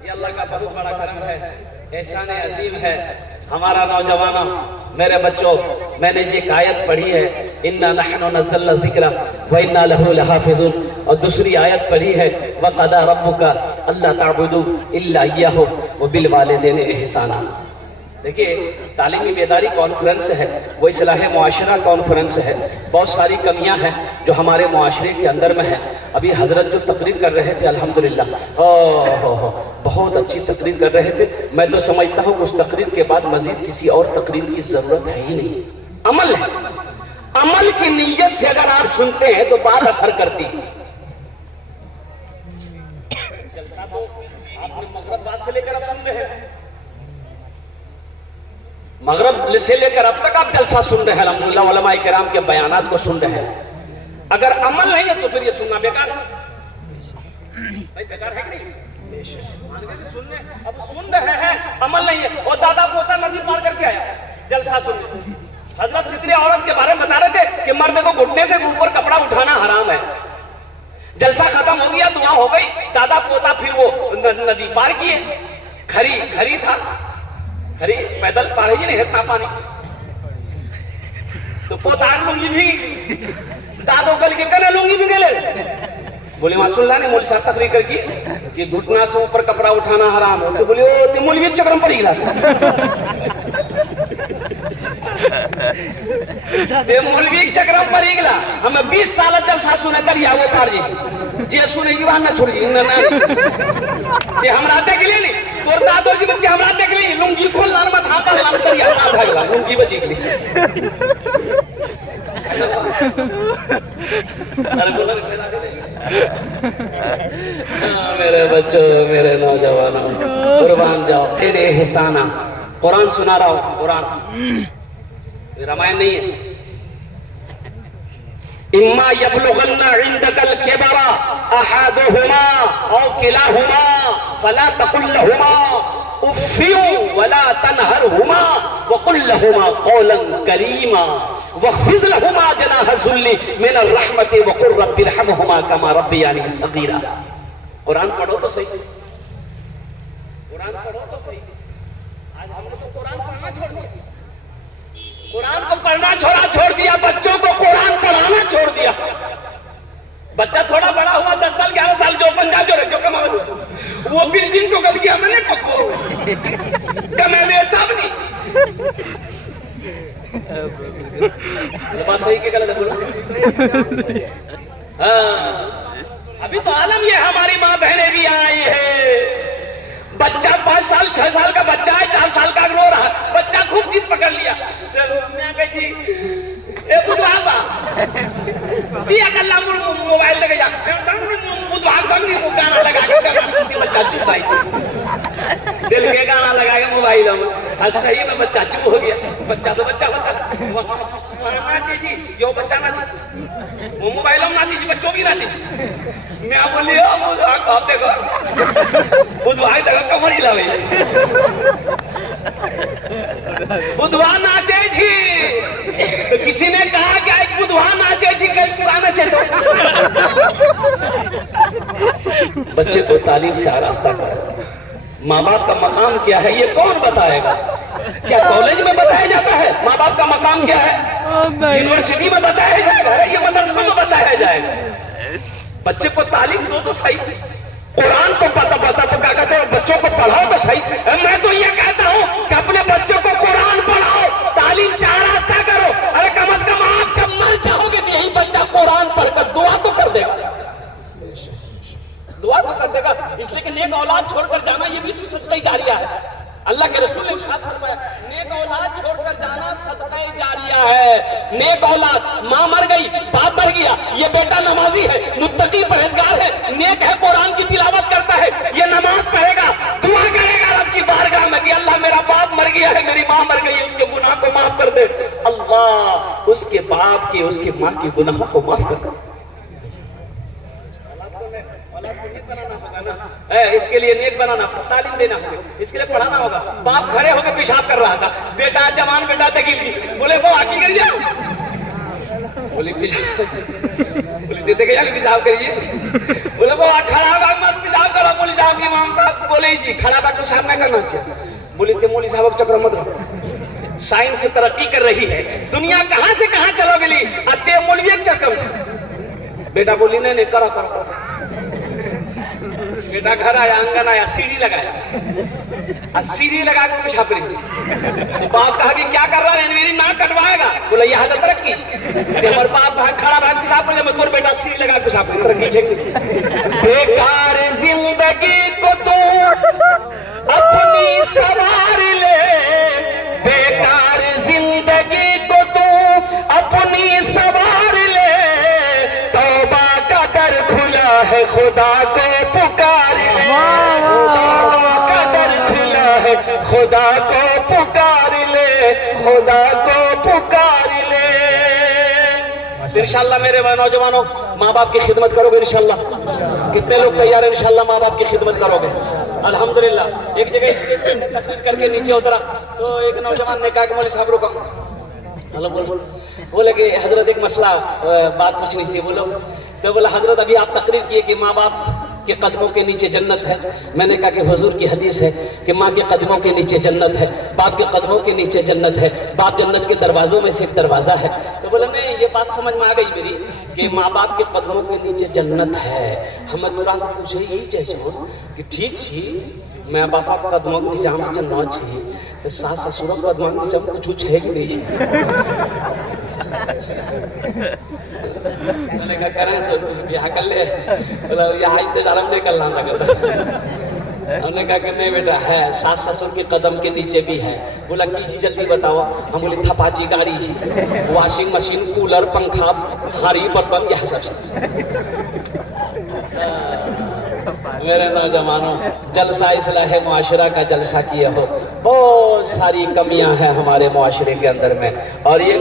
ये अल्लाह का बहुत बड़ा करम है, एहसान अजीम है। हमारा नौजवानों, मेरे बच्चों, मैंने ये आयत पढ़ी है, इन्ना नहनु नज़्ज़लना ज़िक्रा व इन्ना लहु लहाफ़िज़ून, और दूसरी आयत पढ़ी है व क़दा रब्बुका अल्ला ताबुदू इल्ला इय्याहु व बिल वालिदैनि इहसाना। देखिए, तालीमी बेदारी कॉन्फ्रेंस है, वो इस्लाह मुआशरा कॉन्फ्रेंस है। बहुत सारी कमियां हैं जो हमारे मुआशरे के अंदर में है। अभी हजरत जो तकरीर कर रहे थे, अल्हम्दुलिल्लाह, बहुत अच्छी तकरीर कर रहे थे। मैं तो समझता हूँ उस तकरीर के बाद मजीद किसी और तकरीर की जरूरत है ही नहीं। अमल है, अमल की नीयत से अगर आप सुनते हैं तो बात असर करती। जलसा तो आपने मगरब बाद से लेकर अब सुन रहे हैं, मगरब से लेकर अब तक आप जलसा सुन रहे हैं, अल्हम्दुलिल्लाह उलमाए किराम के बयानात को सुन रहे हैं। अगर अमल नहीं है तो फिर ये सुनना बेकार है। भाई बेकार है कि नहीं? सुनने अब सुन रहे हैं, अमल नहीं है। और दादा पोता नदी पार करके आया जलसा सुनने। हजरत सितरी औरत के बारे में बता रहे थे कि मर्द को घुटने से ऊपर कपड़ा उठाना हराम है। जलसा खत्म हो गया, दुआ हो गई, दादा पोता फिर वो नदी पार किए। खरी था, खरी पैदल पार ही नहीं इतना पानी, तो पोता लूंगी भी दादो गल के कल लूंगी भी गले। बोले मासूल्ला ने मौलवी साहब तकरीर कर की कि घुटना से ऊपर कपड़ा उठाना हराम है। तो बोले ओ ते मौलवी चक्रम पड़ी गला, ते मौलवी चक्रम पड़ी गला। हमें 20 साल जलसा सुने करिया वो पार जी जे सुने जीवान ना छोड़ जी ना ये हमरा देख ली नहीं तोर दादो जी के हमरा देख ली लुंगी खोल लान मत हां कर लान करिया मार भागला लुंगी बची गली। अरे बोलो मेरे बच्चों, मेरे नौजवानों, कुर्बान जाओ तेरे एहसाना। कुरान सुना रहा हूं, कुरान रामायण नहीं है। इम्मा यबलुगन्ना इंदकल किबरा अहादुहुमा औ किलाहुमा फला तकुल लहुमा उफ़्फिन वला तनहरहुमा वकुल लहुमा कौलन करीमा वख़्फ़िज़ लहुमा जनाह ज़ुल्ली मिनर रहमति वक़ुल रब्बिरहमहुमा कमा रब्बियानी सग़ीरा। कुरान पढ़ो तो सही, कुरान पढ़ो तो सही। आज हमने तो कुरान पढ़ना छोड़ दिया, कुरान को पढ़ना छोड़ दिया, बच्चों को कुरान पढ़ाना छोड़ दिया। बच्चा थोड़ा बड़ा हुआ 10 साल 11 साल जो पंजाब जो रखो कमा वो बिल्डिंग को गल गया मैंने पक्को कमे में तब नहीं बात सही के गलत बोला। हाँ, अभी तो आलम ये हमारी माँ बहनें भी आई है। बच्चा 5 साल 6 साल का बच्चा है, 4 साल का रो रहा, बच्चा खूब जिद पकड़ लिया। जी ए बुधवार दिया कल्ला मोबाइल लेके जा बुधवार को गाना लगा के बच्चा चुप भाई दिल के गाना लगा के मोबाइल में सही में बच्चा चुप हो गया। बच्चा तो बच्चा नाचे जी यो बच्चा नाचे वो मोबाइल में नाची जी बच्चों की नाची। मैं बोली बुधवार देखो बुधवार देखो कमर हिलावे बुधवार नाचे जी। तो किसी ने कहा कि एक बुधवार नाचे जी कल पुराना चलो। बच्चे को तालीम से आरास्ता करो। माँ बाप का मकाम क्या है ये कौन बताएगा? क्या कॉलेज में बताया जाता है माँ बाप का मकाम क्या है? यूनिवर्सिटी में बताया जाएगा? ये मदरसों में बताया जाएगा? बच्चे को तालीम दो तो सही, कुरान को पता तो क्या कहते हैं बच्चों को पढ़ाओ तो सही। मैं तो ये कहता हूँ कि अपने बच्चों को कुरान पढ़ाओ, तालीम से आरास्ता करो। अरे कम से कम आप जब मर जाओगे तो यही बच्चा कुरान पढ़कर दुआ तो कर देगा, दुआ तो कर देगा। इसलिए कि नेक औलाद छोड़कर जाना ये भी तो सदका जारिया है। अल्लाह के रसूल ने इरशाद फरमाया नेक औलाद छोड़कर जाना सदका जारिया है। नेक औलाद, माँ मर गई, बाप मर गया, ये बेटा नमाजी है, मुत्तकी परहेजगार है, नेक है, कुरान की तिलावत करता है, ये नमाज पढ़ेगा, दुआ करेगा रब की बारगाह में कि अल्लाह मेरा बाप मर गया है, मेरी माँ मर गई, उसके गुनाह को माफ कर दे। अल्लाह उसके बाप के उसके माँ के गुनाहों को माफ कर दे। इसके लिए नेक बनाना, तालीम देना होगा, इसके लिए पढ़ाना होगा। बाप खड़े होकर पेशाब कर रहा था, बेटा जवान बेटा दकील की बोले वो आगे कर जा बोले पेशाब बोले देते क्या पेशाब करिए बोले वो खड़ा बाग मत पिजाब करो, मौलवी साहब की इमाम साहब बोले ही खड़ा बाग तो सामने करना चाहिए। बोले ते मौलवी साहब चक्र मत रहो, साइंस तरक्की कर रही है, दुनिया कहां से कहां चलो गेली, अते मौलवी चक्कर बेटा बोली नहीं करो करो करो। बेटा घर आया, आंगन आया, सीढ़ी लगाया, सीढ़ी लगा के पेशाब करी। तो बाप कहा कि क्या कर रहा है, मेरी नाक कटवाएगा। बोला ये हालत तरक्की, हमारे बाप भाग खड़ा भाग पेशाब कर, मैं तोर बेटा सीढ़ी लगा के पेशाब कर, तरक्की है। बेकार जिंदगी को तू अपनी सवार ले, बेकार जिंदगी को तू अपनी सवार ले, तौबा का दर खुला है खुदा को पुकार ले, तौबा का दर खुला है खुदा को पुकार ले, खुदा को पुकार ले। इंशाल्लाह मेरे नौजवानों माँ बाप की खिदमत करोगे इंशाल्लाह? कितने लोग तैयार हैं इंशाल्लाह माँ बाप की खिदमत करोगे? अल्हम्दुलिल्लाह। एक जगह तस्वीर करके नीचे उतरा तो एक नौजवान ने कहा कि मौलवी साहब रुको, हेलो बोले कि हजरत एक मसला बात पूछनी थी। बोलो तो बोला हजरत अभी आप तकरीर किए कि माँ बाप के कदमों के नीचे जन्नत है। मैंने कहा कि हुजूर की हदीस है कि माँ के कदमों के नीचे जन्नत है, बाप के कदमों के नीचे जन्नत है, बाप जन्नत के दरवाजों में से एक दरवाजा है। तो बोला नहीं ये बात समझ में आ गई मेरी कि माँ बाप के कदमों के नीचे जन्नत है। हमें थोड़ा सा पूछे यही चाहिए कि ठीक छी मैं बापा कदमों के नीचे हम न छी तो सास ससुर कदमों के नीचे कुछ है कि नहीं? मैंने कहा करें तो यहाँ कर ले, बोला यहाँ इंतजार हम नहीं करना था। हमने कहा कि नहीं बेटा है, सास ससुर के कदम के नीचे भी है। बोला किसी जल्दी बताओ। हम बोले थपाची गाड़ी, वॉशिंग मशीन, कूलर, पंखा, हारी बर्तन, यह सब। मेरे नौजवानों जलसा इस्लाह मुआशरा का जलसा किए हो, बहुत सारी कमियां हैं हमारे मुआशरे के अंदर में। और ये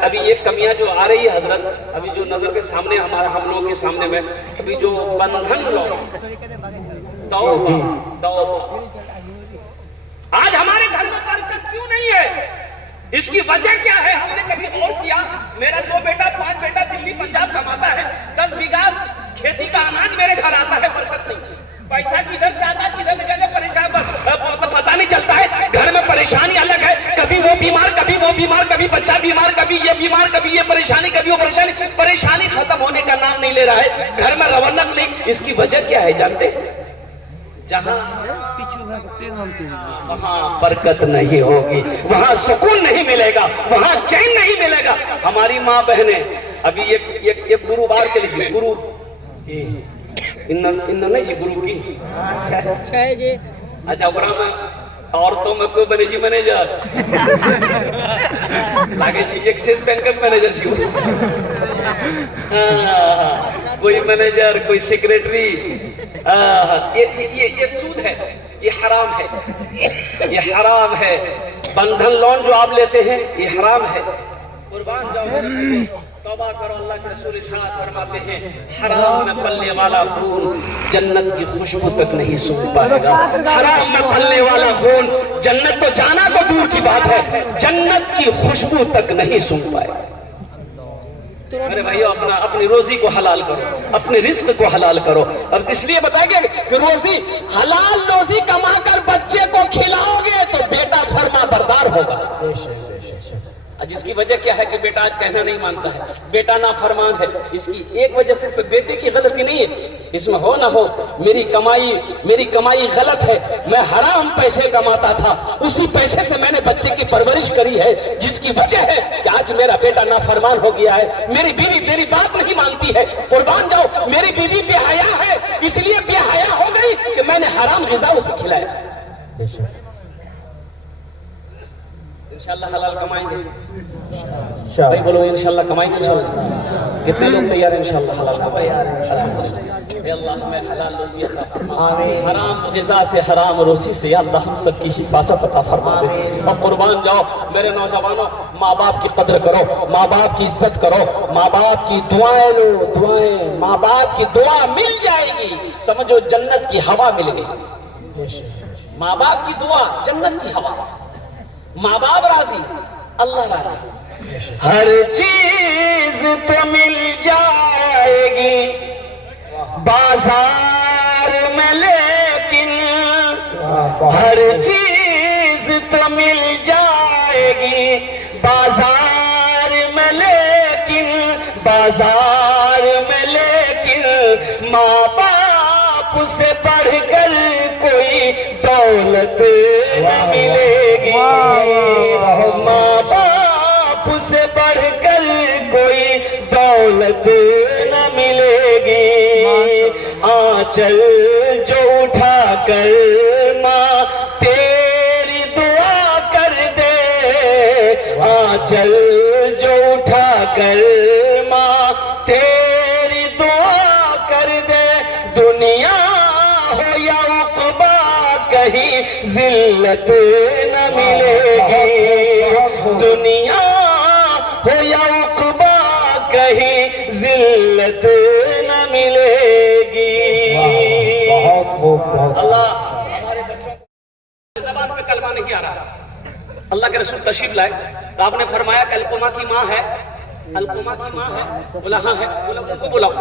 अभी ये कमियां जो आ रही है हजरत, अभी जो नजर के सामने हमारा हम लोगों के सामने में अभी जो बंधन लो आज हमारे घर में बरकत क्यों नहीं है? इसकी वजह क्या है? हमने कभी और किया? मेरा 2 बेटा 5 बेटा दिल्ली पंजाब कमाता है, 10 बीघा खेती का अनाज मेरे घर आता है, बरकत नहीं। पैसा किधर से आता किधर निकले परेशान पता नहीं चलता है। घर में परेशानी अलग है, कभी वो बीमार कभी वो बीमार, कभी बच्चा बीमार, कभी ये बीमार, कभी ये परेशानी, कभी वो परेशानी। परेशानी खत्म होने का नाम नहीं ले रहा है, घर में रौनक नहीं। इसकी वजह क्या है जानते? जहाँ वहाँ बरकत नहीं होगी, वहाँ सुकून नहीं मिलेगा, वहाँ चैन नहीं मिलेगा। हमारी माँ बहने अभी एक गुरुवार चली थी, गुरु इन नहीं थी गुरु की। अच्छा औरतों में कोई बने जी मैनेजर लागे एक्सिस बैंक मैनेजर छी, कोई मैनेजर कोई सेक्रेटरी। ये सूद है, ये हराम है, ये हराम है। बंधन लोन जो आप लेते हैं ये हराम है। कुर्बान जाओ, तौबा करो। अल्लाह के रसूल इरशाद फरमाते हैं हराम में पलने वाला खून जन्नत की खुशबू तक नहीं सूंघ पाएगा। हराम में पलने वाला खून जन्नत तो जाना तो दूर की बात है, जन्नत की खुशबू तक नहीं सूंघ पाएगा। अरे भाइयों अपनी रोजी को हलाल करो, अपने रिस्क को हलाल करो। अब इसलिए बताएंगे कि रोजी हलाल रोजी कमाकर बच्चे को खिलाओगे तो बेटा फर्मा बरदार होगा। जिसकी वजह क्या है कि बेटा आज कहना नहीं मानता है, बेटा ना फरमान है। इसकी एक वजह सिर्फ बेटे की गलती नहीं है, इसमें हो ना हो मेरी कमाई गलत है। मैं हराम पैसे कमाता था, उसी पैसे से मैंने बच्चे की परवरिश करी है, जिसकी वजह है कि आज मेरा बेटा ना फरमान हो गया है। मेरी बीवी मेरी बात नहीं मानती है। कुर्बान जाओ, मेरी बीवी बेहया है, इसलिए बेहया हो गई कि मैंने हराम ग़िज़ा उसे खिलाया। इंशाल्लाह हलाल कमाएंगे, भाई बोलो इंशाल्लाह कमाएंगे। इंशाल्लाह कितने लोग तैयार हैं इंशाल्लाह हलाल कमाएंगे? अल्लाह हमें हलाल रोज़ी अता फरमा, हराम ग़िज़ा से हराम रोज़ी से अल्लाह हम सबकी हिफाजत अता फरमा दे। और कुर्बान जाओ मेरे नौजवानों, माँ बाप की कदर करो, माँ बाप की इज्जत करो, माँ बाप की दुआएं लो, दुआएं माँ बाप की दुआ मिल जाएगी, समझो जन्नत की हवा मिल गई। माँ बाप की दुआ जन्नत की हवा, माँ बाप राजी अल्लाह राजी। हर चीज तो मिल जाएगी बाजार में लेकिन हर चीज तो मिल जाएगी। बाजार में लेकिन माँ बाप से बढ़कर कोई दौलत न मिलेगी। माँ बाप से बढ़कर कोई दौलत न मिलेगी। आंचल जो उठा कर माँ तेरी दुआ कर दे, आंचल जो उठा कर माँ तेरी दुआ कर दे। दुनिया हो या उक़बा कहीं जिल्लत न मिलेगी। दुनिया हो या उक़बा कहीं जिल्लत न मिलेगी। अल्लाह हमारे बच्चों की ज़बान पे कलमा नहीं आ रहा। अल्लाह के रसूल तशरीफ लाए तो आपने फरमाया कि अलकुमा की माँ है, अलकुमा की माँ है। बोला हाँ है। बोला उनको बुलाओ।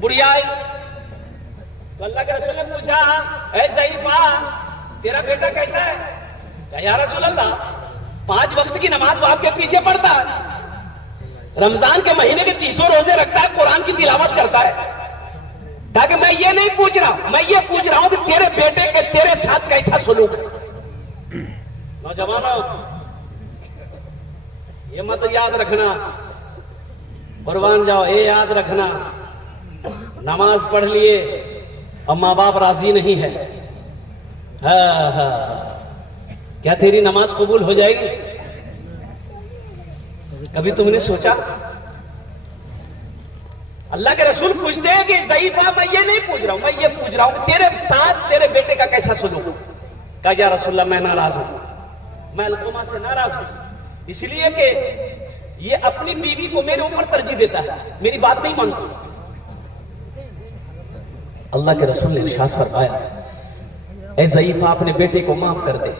बुढ़िया आई तो अल्लाह के रसूल ने पूछा, ऐ ज़ईफ़ा तेरा बेटा कैसा है? या रसूल अल्लाह 5 वक्त की नमाज बाप के पीछे पढ़ता है, रमजान के महीने के 30 रोजे रखता है, कुरान की तिलावत करता है। ताकि मैं ये नहीं पूछ रहा हूं, मैं ये पूछ रहा हूं कि तेरे बेटे के तेरे साथ कैसा सलूक है। नौजवानों ये मत याद रखना, कुर्बान जाओ, ये याद रखना नमाज पढ़ लिए और माँ बाप राजी नहीं है, क्या तेरी नमाज कबूल हो जाएगी? कभी तुमने सोचा? अल्लाह के रसूल पूछते हैं कि ज़ईफ़ा मैं ये नहीं पूछ रहा हूं, मैं ये पूछ रहा हूं कि तेरे साथ तेरे बेटे का कैसा सलूक? कहा या रसूलल्लाह मैं नाराज हूं, मैं अलकुमा से नाराज हूं, इसलिए कि ये अपनी बीवी को मेरे ऊपर तरजीह देता है, मेरी बात नहीं मानता। अल्लाह के रसूल ने इरशाद फरमाया, ऐ ज़ईफ़ा अपने बेटे को माफ कर दे।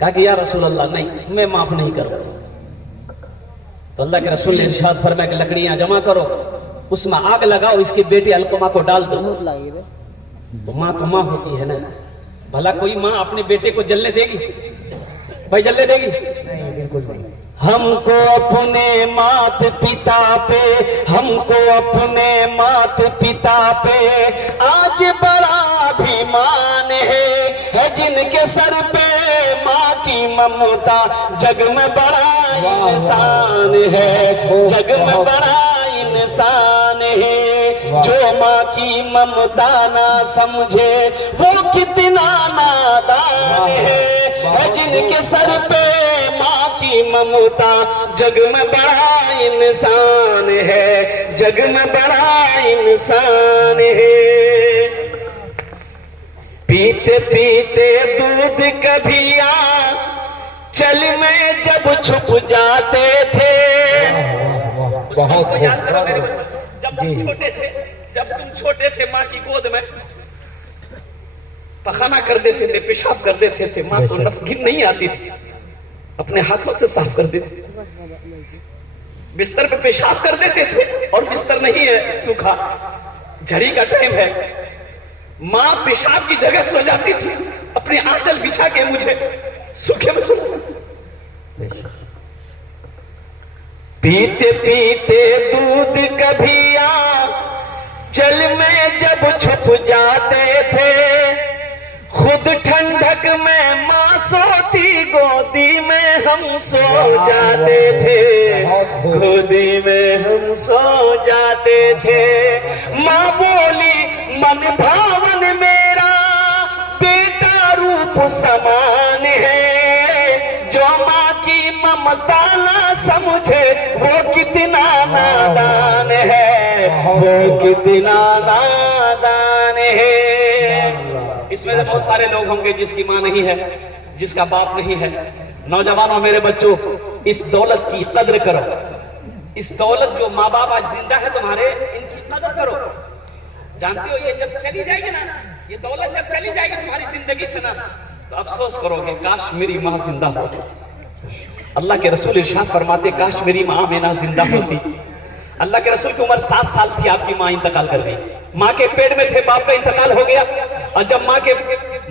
कहा कि या रसूल अल्लाह नहीं, मैं माफ नहीं करूंगा। तो अल्लाह के रसूल ने इरशाद फरमाया कि लकड़ियां जमा करो, उसमें आग लगाओ, इसके बेटे अलकुमा को डाल दो। तो माँ तो माँ होती है ना, भला कोई माँ अपने बेटे को जलने देगी? भाई जलने देगी? नहीं, बिल्कुल नहीं। हमको अपने मात पिता पे, हमको अपने मात पिता पे आज बड़ा अभिमान है जिनके सर पे माँ की ममता जग में बड़ा इंसान है, जग में बड़ा इंसान है। जो माँ की ममता ना समझे वो कितना नादान है जिनके सर पे माँ की ममता जग में बड़ा इंसान है, जग में बड़ा इंसान है। पीते पीते दूध कभी चल में जब छुप जाते थे। बहुत जब तुम छोटे थे माँ की गोद में पखाना कर देते थे, पेशाब कर देते थे, माँ को नफगिन नहीं आती थी, अपने हाथों से साफ कर देते, बिस्तर पे पेशाब कर देते थे और बिस्तर नहीं है सूखा, झड़ी का टाइम है, माँ पेशाब की जगह सो जाती थी, अपने आंचल बिछा के मुझे सूखे में सो। पीते पीते दूध कभी चल में जब छुप जाते थे, खुद ठंडक में माँ सोती गोदी में हम सो जाते थे, गोदी में हम सो जाते थे। माँ बोली मन भावन मेरा बेटा रूप समान है, जो माँ की ममता ना समझे वो कितना नादान है, वो कितना नादान है। इसमें से बहुत सारे लोग होंगे जिसकी माँ नहीं है, जिसका बाप नहीं है। नौजवानों मेरे बच्चों, इस दौलत की कद्र करो, इस दौलत जो माँ बाप आज जिंदा है तुम्हारे, इनकी कद्र करो। जानते हो ये जब चली जाएगी ना, ये दौलत जब चली जाएगी तुम्हारी जिंदगी से ना, तो अफसोस करोगे काश मेरी माँ जिंदा होती। अल्लाह के रसूल इरशाद फरमाते काश मेरी माँ आमिना जिंदा होती। अल्लाह के रसूल की उम्र 7 साल थी, आपकी माँ इंतकाल कर गई। माँ के पेट में थे, बाप का इंतकाल हो गया। और जब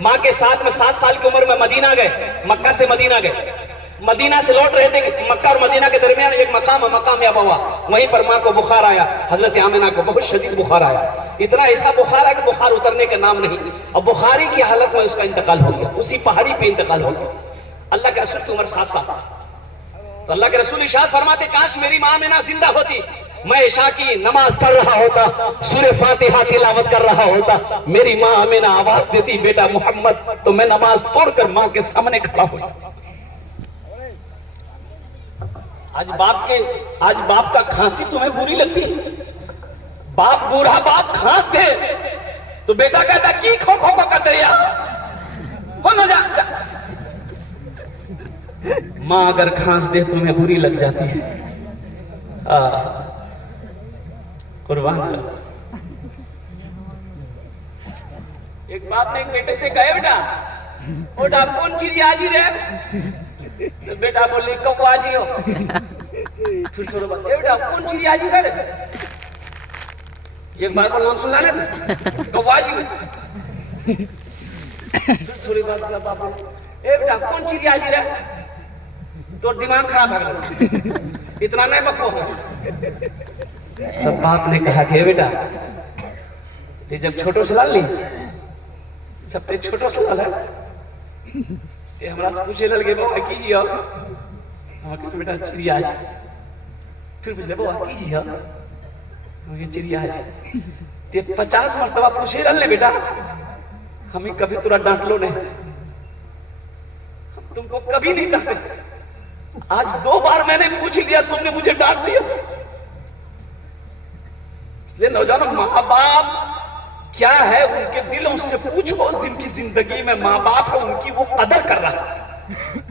माँ के साथ में 7 साल की उम्र में मदीना गए, मक्का से मदीना गए। मदीना से लौट रहे थे, मक्का और मदीना के दरमियान एक मकाम है, मकाम अबवा, वहीं पर माँ को बुखार आया। हजरत आमिना को बहुत शदीद बुखार आया, इतना ऐसा बुखार है कि बुखार उतरने का नाम नहीं। और बुखारी की हालत में उसका इंतकाल हो गया, उसी पहाड़ी पे इंतकाल हो गया। अल्लाह के रसूल की उम्र 7 साल। तो अल्लाह के रसूल इरशाद फरमाते, काश मेरी माँ आमिना जिंदा होती, मैं इशा की नमाज पढ़ रहा होता, सूरे फातिहा तिलावत कर रहा होता, मेरी माँ आमिना आवाज देती बेटा मोहम्मद, तो मैं नमाज तोड़कर माँ के सामने खड़ा हो जाता। आज बाप का खांसी तुम्हें बुरी लगती है? बाप बूढ़ा बाप खांस दे तो बेटा कहता की खो खो को कर दिया हो ना जा। मां अगर खांस दे तुम्हें बुरी लग जाती है। कुर्बान कर। एक बाप ने एक बेटे से कहे, बेटा ओ कौन की रियाजी रे? तो बेटा बोली कौवाजी हो। फिर थोड़ा बात, बेटा कौन सी रियाजी करे? एक बार नाम सुना लेते कौवाजी। फिर थोड़ी बात किया बाप, ए बेटा कौन सी रियाजी रे? तो दिमाग खराब हो गया, इतना नहीं बको। तब बाप ने कहा कि बेटा जब छोटो सलाल ली, सबसे छोटो सलाल है, हमरा से पूछे लगे बाबा कीजिए बेटा चिड़िया। फिर पूछले बाबा कीजिए चिड़िया। 50 मरतबा पूछे रहे बेटा, हमें कभी तुरा डांट लो नहीं, हम तुमको कभी नहीं डांटे। आज 2 बार मैंने पूछ लिया, तुमने मुझे डांट दिया। इसलिए नौजवान, माँ बाप क्या है उनके दिल, उससे पूछो। जिनकी जिंदगी में माँ बाप है, उनकी वो कदर कर रहा है,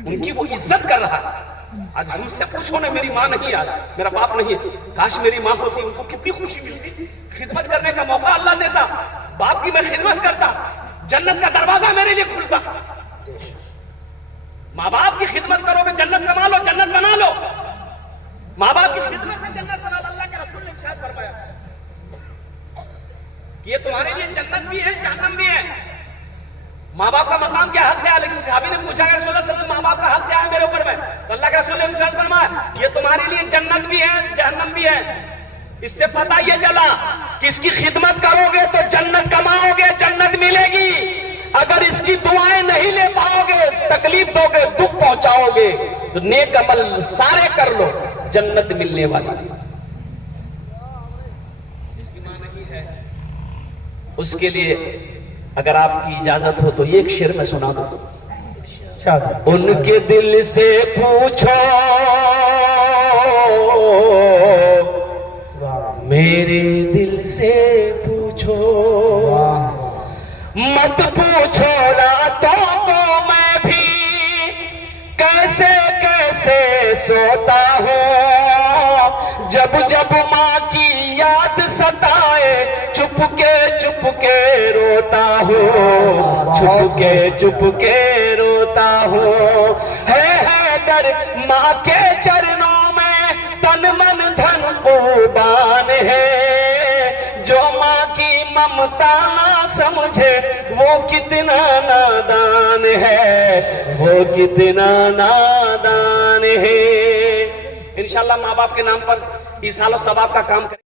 उनकी वो इज्जत कर रहा है। आज हमसे पूछो ना, मेरी माँ नहीं है, मेरा बाप नहीं है, काश मेरी माँ होती, उनको कितनी खुशी मिलती, खिदमत करने का मौका अल्लाह देता, बाप की मैं खिदमत करता, जन्नत का दरवाजा मेरे लिए खुलता। माँ बाप की खिदमत करोगे जन्नत कमा लो, जन्नत बना लो। माँ बाप की खिदमत से जन्नत बना लो। अल्लाह के रसूल ने इरशाद फरमाया कि ये तुम्हारे लिए जन्नत भी है, जहन्नम भी है। माँ बाप का मकाम क्या हक है? अलग साहबी ने पूछा, माँ बाप का हक क्या है मेरे ऊपर में? तो अल्लाह के रसूल ने इरशाद फरमाया, ये तुम्हारे लिए जन्नत भी है, जहन्नम भी है। इससे पता ये चला कि इसकी खिदमत करोगे तो जन्नत कमाओगे, जन्नत मिलेगी। अगर इसकी दुआएं नहीं ले पाओगे, तकलीफ दोगे, दुख पहुंचाओगे, तो नेक अमल सारे कर लो, जन्नत मिलने वाली। जिसकी मां नहीं है उसके लिए अगर आपकी इजाजत हो तो एक शेर में सुना दो। उनके दिल से पूछो, मेरे दिल से पूछो, मत पूछो रातों को मैं भी कैसे कैसे सोता हूँ। जब जब माँ की याद सताए, चुपके रोता हूँ, चुपके रोता हूँ। है डर माँ के चरणों में, तन मन धन कुर्बान है। जो माँ की ममता ना समझे, वो कितना नादान है, वो कितना नादान है। इंशाअल्लाह माँ बाप के नाम पर इसालो सवाब का काम करें।